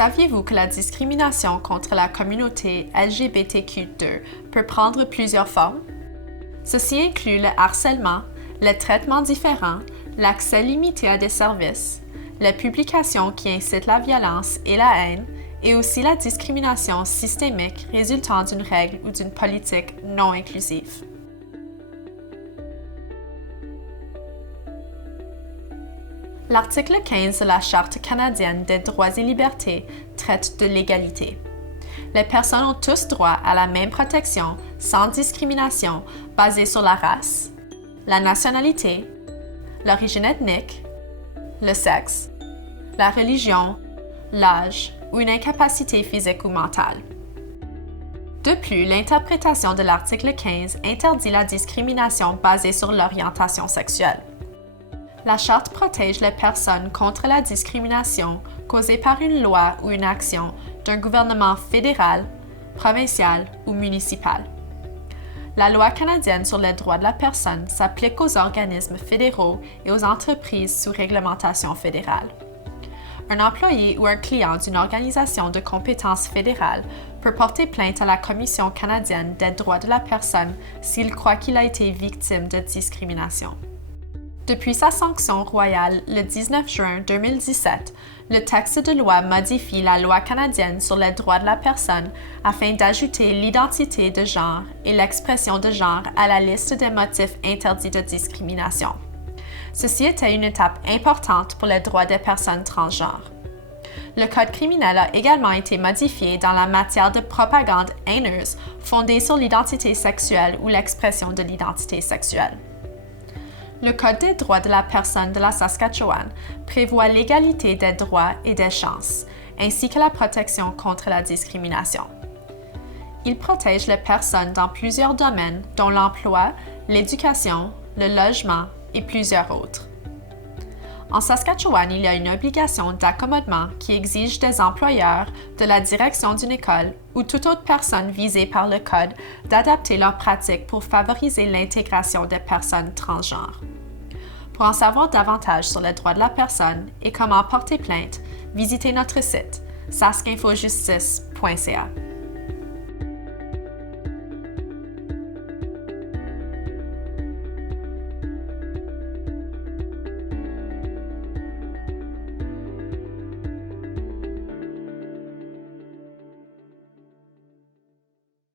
Saviez-vous que la discrimination contre la communauté LGBTQ2 peut prendre plusieurs formes? Ceci inclut le harcèlement, le traitement différent, l'accès limité à des services, les publications qui incitent la violence et la haine, et aussi la discrimination systémique résultant d'une règle ou d'une politique non inclusive. L'article 15 de la Charte canadienne des droits et libertés traite de l'égalité. Les personnes ont tous droit à la même protection sans discrimination basée sur la race, la nationalité, l'origine ethnique, le sexe, la religion, l'âge ou une incapacité physique ou mentale. De plus, l'interprétation de l'article 15 interdit la discrimination basée sur l'orientation sexuelle. La Charte protège les personnes contre la discrimination causée par une loi ou une action d'un gouvernement fédéral, provincial ou municipal. La Loi canadienne sur les droits de la personne s'applique aux organismes fédéraux et aux entreprises sous réglementation fédérale. Un employé ou un client d'une organisation de compétences fédérale peut porter plainte à la Commission canadienne des droits de la personne s'il croit qu'il a été victime de discrimination. Depuis sa sanction royale le 19 juin 2017, le texte de loi modifie la Loi canadienne sur les droits de la personne afin d'ajouter l'identité de genre et l'expression de genre à la liste des motifs interdits de discrimination. Ceci était une étape importante pour les droits des personnes transgenres. Le Code criminel a également été modifié dans la matière de propagande haineuse fondée sur l'identité sexuelle ou l'expression de l'identité sexuelle. Le Code des droits de la personne de la Saskatchewan prévoit l'égalité des droits et des chances, ainsi que la protection contre la discrimination. Il protège les personnes dans plusieurs domaines, dont l'emploi, l'éducation, le logement et plusieurs autres. En Saskatchewan, il y a une obligation d'accommodement qui exige des employeurs, de la direction d'une école ou toute autre personne visée par le Code d'adapter leurs pratiques pour favoriser l'intégration des personnes transgenres. Pour en savoir davantage sur les droits de la personne et comment porter plainte, visitez notre site saskinfojustice.ca.